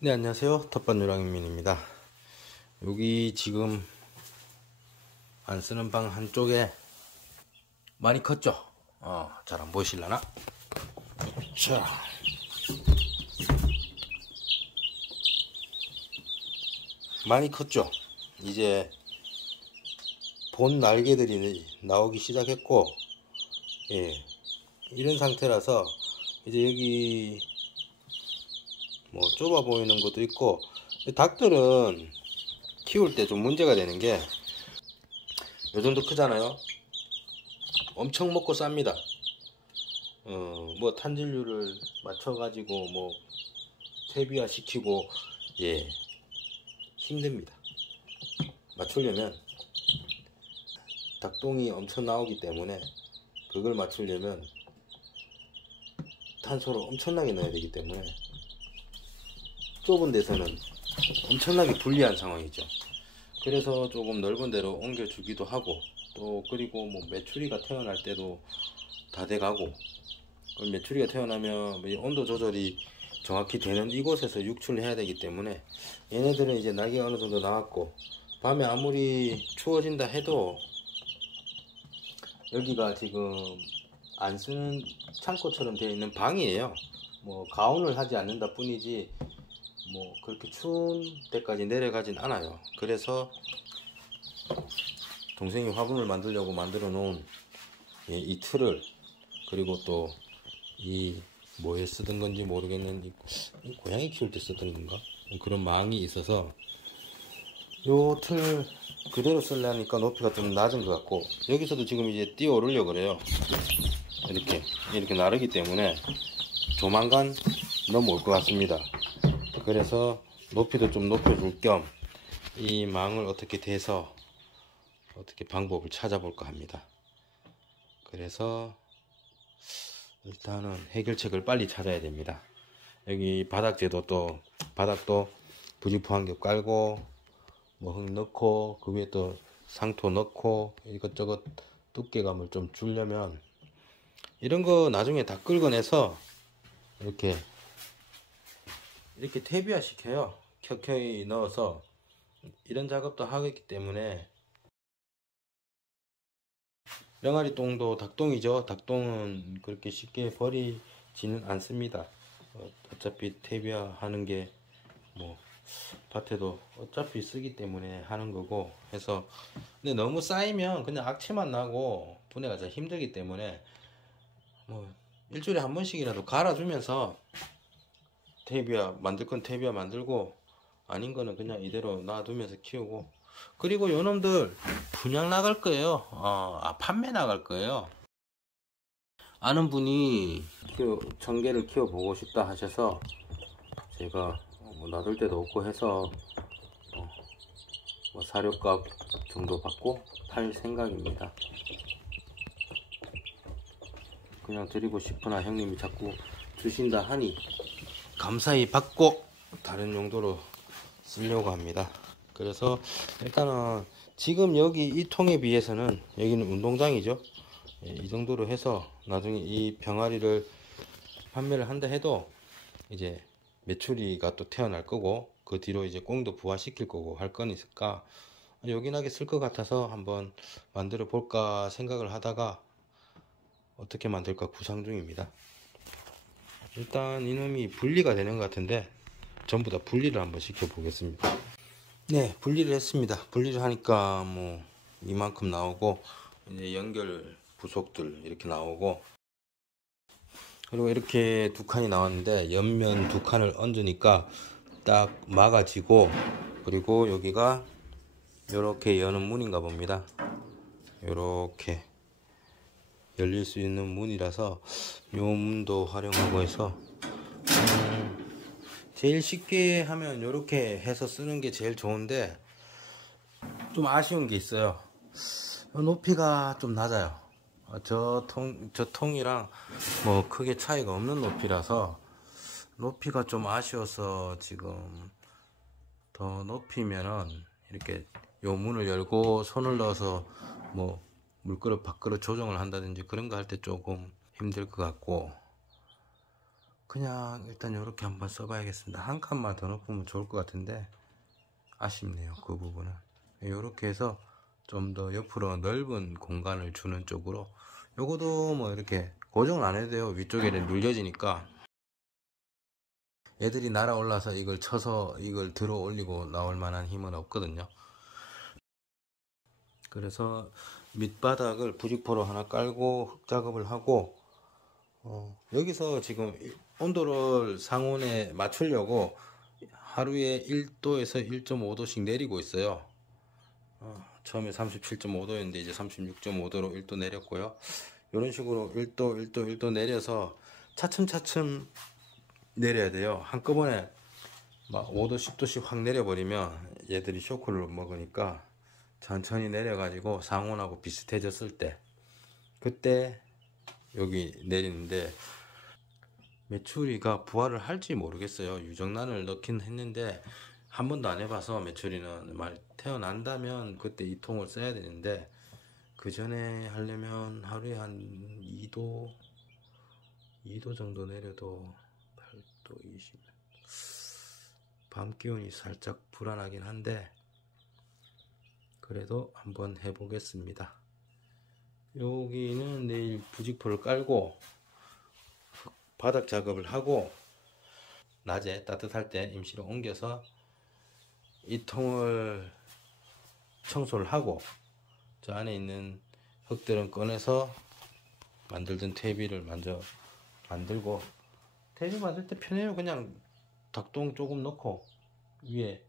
네, 안녕하세요. 텃밭 요랑민입니다. 여기 지금 안 쓰는 방 한쪽에 많이 컸죠? 잘 안 보이실라나? 자, 많이 컸죠? 이제 본 날개들이 나오기 시작했고, 예, 이런 상태라서 이제 여기 뭐 좁아 보이는 것도 있고, 닭들은 키울 때 좀 문제가 되는 게 요 정도 크잖아요. 엄청 먹고 쌉니다. 뭐 탄질률을 맞춰가지고 뭐 퇴비화 시키고, 예, 힘듭니다. 맞추려면 닭똥이 엄청 나오기 때문에 그걸 맞추려면 탄소를 엄청나게 넣어야 되기 때문에 좁은 데서는 엄청나게 불리한 상황이죠. 그래서 조금 넓은 데로 옮겨주기도 하고, 또 그리고 뭐 메추리가 태어날 때도 다 돼가고, 메추리가 태어나면 온도 조절이 정확히 되는 이곳에서 육출을 해야 되기 때문에 얘네들은 이제 날개가 어느 정도 나왔고, 밤에 아무리 추워진다 해도 여기가 지금 안 쓰는 창고처럼 되어 있는 방이에요. 뭐 가온을 하지 않는다 뿐이지 뭐 그렇게 추운 데까지 내려가진 않아요. 그래서 동생이 화분을 만들려고 만들어 놓은 이 틀을, 그리고 또 이 뭐에 쓰던 건지 모르겠는데 고양이 키울 때 쓰던 건가? 그런 망이 있어서 요 틀 그대로 쓰려니까 높이가 좀 낮은 것 같고, 여기서도 지금 이제 뛰어 오르려고 그래요. 이렇게 나르기 때문에 조만간 넘어올 것 같습니다. 그래서 높이도 좀 높여줄 겸 이 망을 어떻게 대서 어떻게 방법을 찾아볼까 합니다. 그래서 일단은 해결책을 빨리 찾아야 됩니다. 여기 바닥도 부직포 겹 깔고 뭐 흙 넣고 그 위에 또 상토 넣고 이것저것 두께감을 좀 주려면 이런 거 나중에 다 긁어내서 이렇게 퇴비화 시켜요. 켜켜이 넣어서 이런 작업도 하기 때문에. 병아리 똥도 닭똥이죠. 닭똥은 그렇게 쉽게 버리지는 않습니다. 어차피 퇴비화 하는 게 뭐 밭에도 어차피 쓰기 때문에 하는 거고 해서, 근데 너무 쌓이면 그냥 악취만 나고 분해가 잘 힘들기 때문에 뭐 일주일에 한 번씩이라도 갈아주면서 퇴비화 만들 건 퇴비화 만들고 아닌 거는 그냥 이대로 놔두면서 키우고. 그리고 요놈들 분양 나갈 거예요. 판매 나갈 거예요. 아는 분이 청개를 키워보고 싶다 하셔서 제가 뭐 놔둘 데도 없고 해서 뭐 사료값 정도 받고 팔 생각입니다. 그냥 드리고 싶으나 형님이 자꾸 주신다 하니 감사히 받고 다른 용도로 쓰려고 합니다. 그래서 일단은 지금 여기 이 통에 비해서는 여기는 운동장이죠. 이 정도로 해서 나중에 이 병아리를 판매를 한다 해도 이제 메추리가 또 태어날 거고, 그 뒤로 이제 꽁도 부화시킬 거고 할 거니까 요긴하게 쓸 것 같아서 한번 만들어 볼까 생각을 하다가 어떻게 만들까 구상 중입니다. 일단 이놈이 분리가 되는 것 같은데 전부 다 분리를 한번 시켜 보겠습니다. 네, 분리를 했습니다. 분리를 하니까 뭐 이만큼 나오고, 이제 연결 부속들 이렇게 나오고, 그리고 이렇게 두 칸이 나왔는데 옆면 두 칸을 얹으니까 딱 막아지고, 그리고 여기가 이렇게 여는 문인가 봅니다. 이렇게 열릴 수 있는 문이라서 요 문도 활용하고 해서 제일 쉽게 하면 이렇게 해서 쓰는 게 제일 좋은데, 좀 아쉬운 게 있어요. 높이가 좀 낮아요. 저 통이랑 뭐 크게 차이가 없는 높이라서 높이가 좀 아쉬워서 지금 더 높이면은 이렇게 요 문을 열고 손을 넣어서 뭐 물그릇 밥그릇 조정을 한다든지 그런 거 할 때 조금 힘들 것 같고, 그냥 일단 이렇게 한번 써봐야겠습니다. 한 칸만 더 높으면 좋을 것 같은데 아쉽네요. 그 부분은. 이렇게 해서 좀 더 옆으로 넓은 공간을 주는 쪽으로. 요거도 뭐 이렇게 고정을 안 해도 돼요. 위쪽에는 눌려지니까. 애들이 날아올라서 이걸 쳐서 이걸 들어 올리고 나올 만한 힘은 없거든요. 그래서 밑바닥을 부직포로 하나 깔고 흙 작업을 하고, 여기서 지금 온도를 상온에 맞추려고 하루에 1도에서 1.5도씩 내리고 있어요. 처음에 37.5도였는데 이제 36.5도로 1도 내렸고요. 이런 식으로 1도, 1도, 1도 내려서 차츰차츰 내려야 돼요. 한꺼번에 막 5도, 10도씩 확 내려버리면 얘들이 쇼크를 먹으니까 천천히 내려가지고 상온하고 비슷해졌을 때, 그때 여기 내리는데, 메추리가 부화를 할지 모르겠어요. 유정란을 넣긴 했는데 한 번도 안 해봐서. 메추리는 태어난다면 그때 이 통을 써야 되는데, 그 전에 하려면 하루에 한 2도 정도 내려도 8도 20, 밤 기온이 살짝 불안하긴 한데 그래도 한번 해보겠습니다. 여기는 내일 부직포를 깔고 바닥 작업을 하고, 낮에 따뜻할 때 임시로 옮겨서 이 통을 청소를 하고, 저 안에 있는 흙들은 꺼내서 만들던 퇴비를 먼저 만들고. 퇴비 만들 때 편해요. 그냥 닭똥 조금 넣고 위에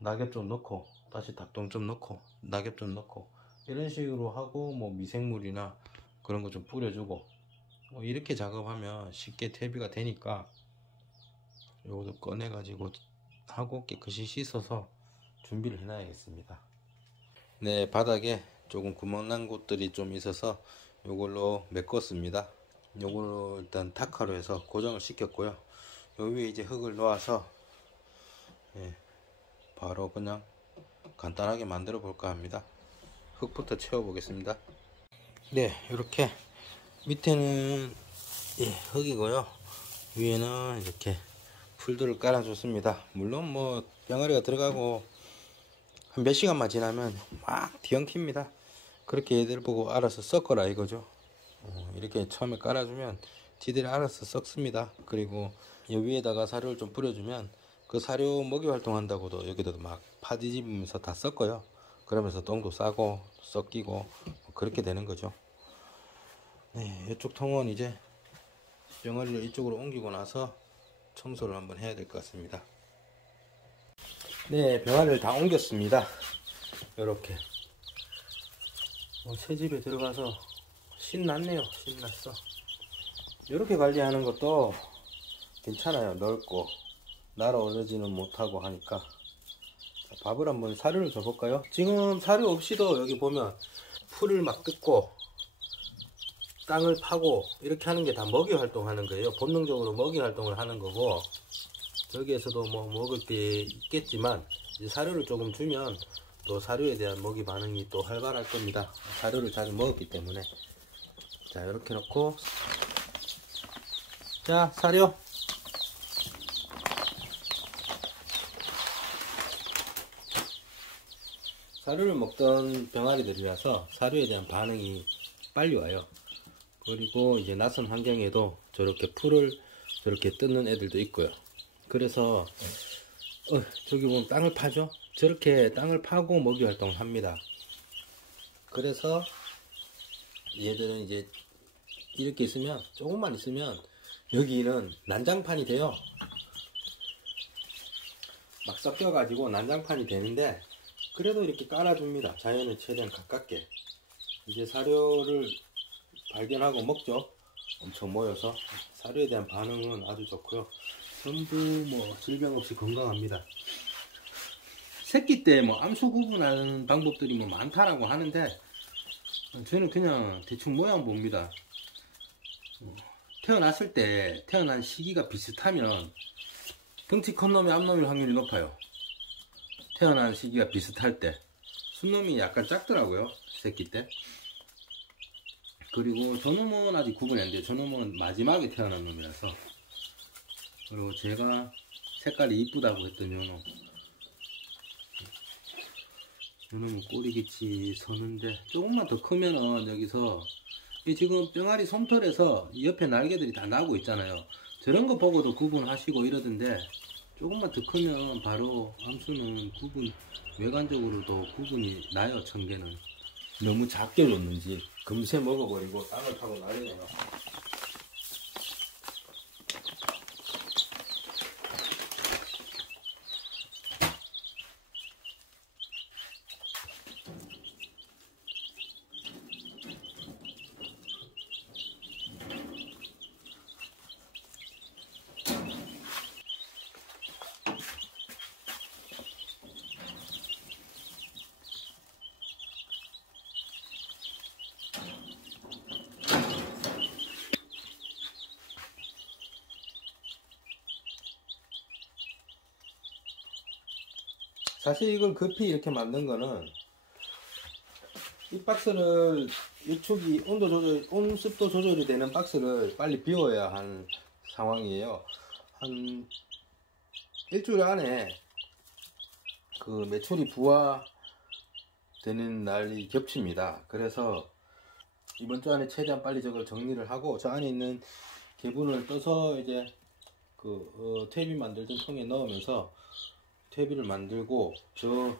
낙엽 좀 넣고 다시 닭똥 좀 넣고 낙엽 좀 넣고 이런 식으로 하고, 뭐 미생물이나 그런 거 좀 뿌려주고, 이렇게 작업하면 쉽게 퇴비가 되니까 요것도 꺼내 가지고 하고 깨끗이 씻어서 준비를 해 놔야겠습니다. 네, 바닥에 조금 구멍 난 곳들이 좀 있어서 요걸로 메꿨습니다. 요걸로 일단 타카로 해서 고정을 시켰고요. 요 위에 이제 흙을 놓아서 바로 그냥 간단하게 만들어 볼까 합니다. 흙부터 채워 보겠습니다. 네, 이렇게 밑에는 흙이고요. 위에는 이렇게 풀들을 깔아 줬습니다. 물론 뭐 병아리가 들어가고 한 몇 시간만 지나면 막 뒤엉킵니다. 그렇게 얘들 보고 알아서 썩거라 이거죠. 이렇게 처음에 깔아주면 지들이 알아서 썩습니다. 그리고 이 위에다가 사료를 좀 뿌려주면 그 사료 먹이 활동한다고도 여기다 막 파뒤집으면서 다 썩어요. 그러면서 똥도 싸고 썩기고 그렇게 되는 거죠. 네, 이쪽 통은 이제 병아리를 이쪽으로 옮기고 나서 청소를 한번 해야 될 것 같습니다. 네, 병아리를 다 옮겼습니다. 이렇게 새 집에 들어가서 신났네요. 신났어. 이렇게 관리하는 것도 괜찮아요. 넓고 날아오르지는 못하고 하니까. 자, 밥을 한번 사료를 줘볼까요? 지금 사료 없이도 여기 보면 풀을 막 뜯고 땅을 파고 이렇게 하는 게 다 먹이 활동하는 거예요. 본능적으로 먹이 활동을 하는 거고, 저기에서도 뭐 먹을 게 있겠지만 이제 사료를 조금 주면 또 사료에 대한 먹이 반응이 또 활발할 겁니다. 사료를 자주 먹었기 때문에. 자, 이렇게 놓고, 자, 사료. 사료를 먹던 병아리들이라서 사료에 대한 반응이 빨리 와요. 그리고 이제 낯선 환경에도 저렇게 풀을 저렇게 뜯는 애들도 있고요. 그래서 저기 보면 땅을 파죠. 저렇게 땅을 파고 먹이 활동을 합니다. 그래서 얘들은 이제 이렇게 있으면, 조금만 있으면 여기는 난장판이 돼요. 막 섞여 가지고 난장판이 되는데, 그래도 이렇게 깔아줍니다. 자연을 최대한 가깝게. 이제 사료를 발견하고 먹죠. 엄청 모여서. 사료에 대한 반응은 아주 좋고요. 전부 뭐 질병 없이 건강합니다. 새끼 때 뭐 암수 구분하는 방법들이 뭐 많다라고 하는데, 저는 그냥 대충 모양 봅니다. 태어났을 때 태어난 시기가 비슷하면 덩치 큰 놈이 암놈일 확률이 높아요. 태어난 시기가 비슷할 때. 순놈이 약간 작더라고요, 새끼 때. 그리고 저놈은 아직 구분이 안 돼요. 저놈은 마지막에 태어난 놈이라서. 그리고 제가 색깔이 이쁘다고 했던 요놈. 요놈은 꼬리깃이 서는데 조금만 더 크면은 여기서 이 지금 병아리 솜털에서 옆에 날개들이 다 나고 있잖아요. 저런 거 보고도 구분하시고 이러던데 조금만 더 크면 바로 암수는 외관적으로도 구분이 나요. 청개는 너무 작게 줬는지 금세 먹어버리고 땅을 파고 난리네요. 사실 이걸 급히 이렇게 만든 거는 이 박스를 이쪽이 온습도 조절이 되는 박스를 빨리 비워야 하는 상황이에요. 한 일주일 안에 그 매출이 부화되는 날이 겹칩니다. 그래서 이번 주 안에 최대한 빨리 저걸 정리를 하고 저 안에 있는 개분을 떠서 이제 그 퇴비 만들던 통에 넣으면서 퇴비를 만들고 저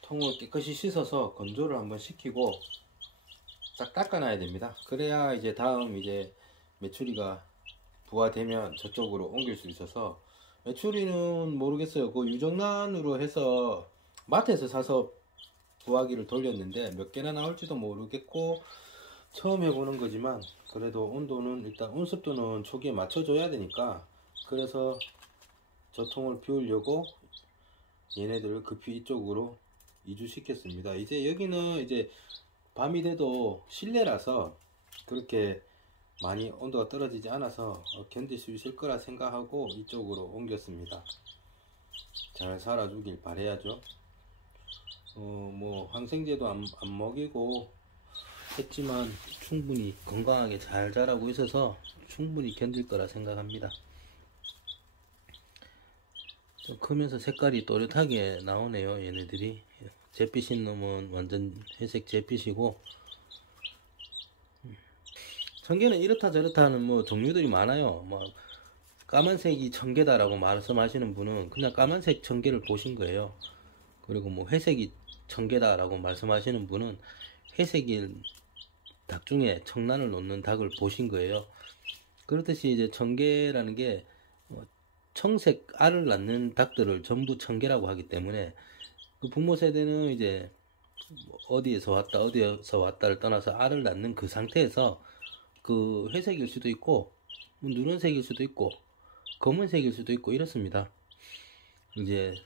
통을 깨끗이 씻어서 건조를 한번 시키고 싹 닦아놔야 됩니다. 그래야 이제 다음 이제 메추리가 부화되면 저쪽으로 옮길 수 있어서 메추리는 모르겠어요. 그 유정란으로 해서 마트에서 사서 부화기를 돌렸는데 몇 개나 나올지도 모르겠고 처음 해보는 거지만 그래도 온도는 일단 온습도는 초기에 맞춰줘야 되니까 그래서 저 통을 비우려고 얘네들을 급히 이쪽으로 이주시켰습니다. 이제 여기는 이제 밤이 돼도 실내라서 그렇게 많이 온도가 떨어지지 않아서 견딜 수 있을 거라 생각하고 이쪽으로 옮겼습니다. 잘 살아주길 바라야죠. 뭐 항생제도 안 먹이고 했지만 충분히 건강하게 잘 자라고 있어서 충분히 견딜 거라 생각합니다. 크면서 색깔이 또렷하게 나오네요. 얘네들이 잿빛인 놈은 완전 회색 잿빛이고 청개는 이렇다 저렇다 하는 뭐 종류들이 많아요. 뭐 까만색이 청개다라고 말씀하시는 분은 그냥 까만색 청개를 보신 거예요. 그리고 뭐 회색이 청개다라고 말씀하시는 분은 회색인 닭 중에 청란을 놓는 닭을 보신 거예요. 그렇듯이 이제 청개라는 게 청색 알을 낳는 닭들을 전부 청개라고 하기 때문에 그 부모 세대는 이제 어디에서 왔다를 떠나서 알을 낳는 그 상태에서 그 회색일 수도 있고 누런색일 수도 있고 검은색일 수도 있고 이렇습니다. 이제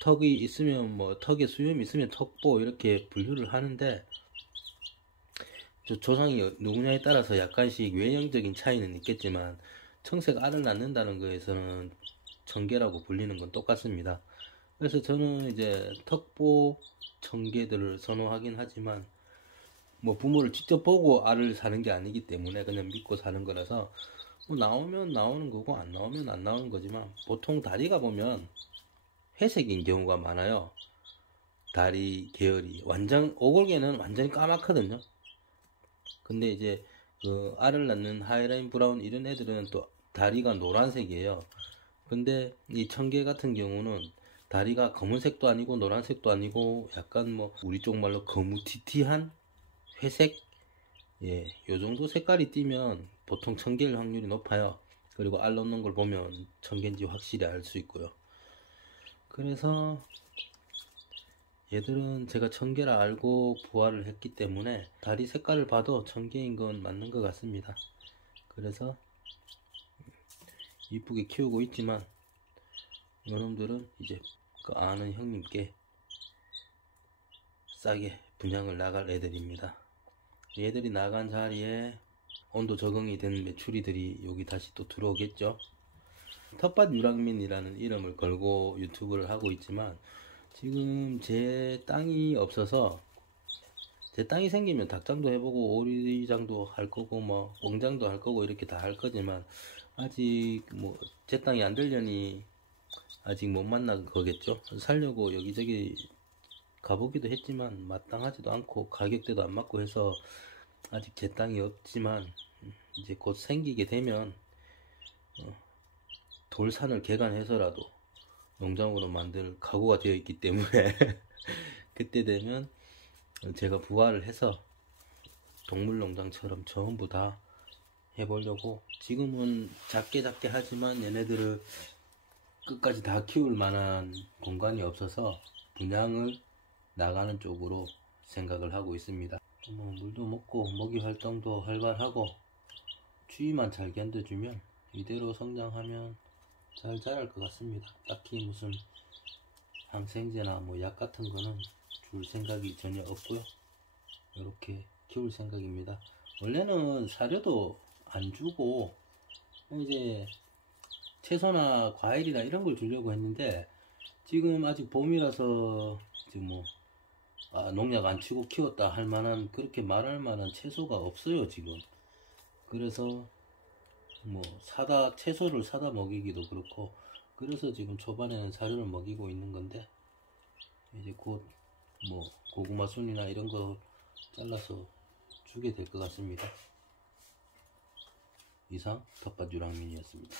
턱이 있으면 뭐 턱에 수염이 있으면 턱보 이렇게 분류를 하는데 조상이 누구냐에 따라서 약간씩 외형적인 차이는 있겠지만 청색 알을 낳는다는 거에서는 청개라고 불리는 건 똑같습니다. 그래서 저는 이제 턱보 청개들을 선호하긴 하지만 뭐 부모를 직접 보고 알을 사는 게 아니기 때문에 그냥 믿고 사는 거라서 뭐 나오면 나오는 거고 안 나오면 안 나오는 거지만 보통 다리가 보면 회색인 경우가 많아요. 다리 계열이 완전 오골개는 완전히 까맣거든요. 근데 이제 그 알을 낳는 하이라인 브라운 이런 애들은 또 다리가 노란색이에요. 근데 이 청개 같은 경우는 다리가 검은색도 아니고 노란색도 아니고 약간 뭐 우리 쪽 말로 거무튀튀한 회색, 예, 요 정도 색깔이 띄면 보통 청개일 확률이 높아요. 그리고 알 넣는 걸 보면 청개인지 확실히 알 수 있고요. 그래서 얘들은 제가 청개라 알고 부화를 했기 때문에 다리 색깔을 봐도 청개인 건 맞는 것 같습니다. 그래서 이쁘게 키우고 있지만 이놈들은 이제 그 아는 형님께 싸게 분양을 나갈 애들입니다. 얘들이 나간 자리에 온도 적응이 된 메추리들이 여기 다시 또 들어오겠죠. 텃밭 유랑민이라는 이름을 걸고 유튜브를 하고 있지만 지금 제 땅이 없어서 제 땅이 생기면 닭장도 해보고 오리장도 할 거고 뭐 꽁장도 할 거고 이렇게 다 할 거지만 아직 뭐 제 땅이 안 되려니 아직 못 만난 거겠죠. 살려고 여기저기 가보기도 했지만 마땅하지도 않고 가격대도 안 맞고 해서 아직 제 땅이 없지만 이제 곧 생기게 되면 돌산을 개간해서라도 농장으로 만들 각오가 되어 있기 때문에 그때 되면 제가 부화를 해서 동물농장처럼 전부 다 해보려고. 지금은 작게 하지만 얘네들을 끝까지 다 키울 만한 공간이 없어서 분양을 나가는 쪽으로 생각을 하고 있습니다. 뭐 물도 먹고 먹이 활동도 활발하고 추위만 잘 견뎌주면 이대로 성장하면 잘 자랄 것 같습니다. 딱히 무슨 항생제나 뭐 약 같은 거는 줄 생각이 전혀 없고요. 이렇게 키울 생각입니다. 원래는 사료도 안 주고 이제 채소나 과일이나 이런 걸 주려고 했는데 지금 아직 봄이라서 지금 뭐 농약 안 치고 키웠다 할 만한, 그렇게 말할 만한 채소가 없어요 지금. 그래서 뭐 채소를 사다 먹이기도 그렇고, 그래서 지금 초반에는 사료를 먹이고 있는 건데 이제 곧 뭐 고구마 순이나 이런 거 잘라서 주게 될 것 같습니다. 이상 텃밭 유랑민이었습니다.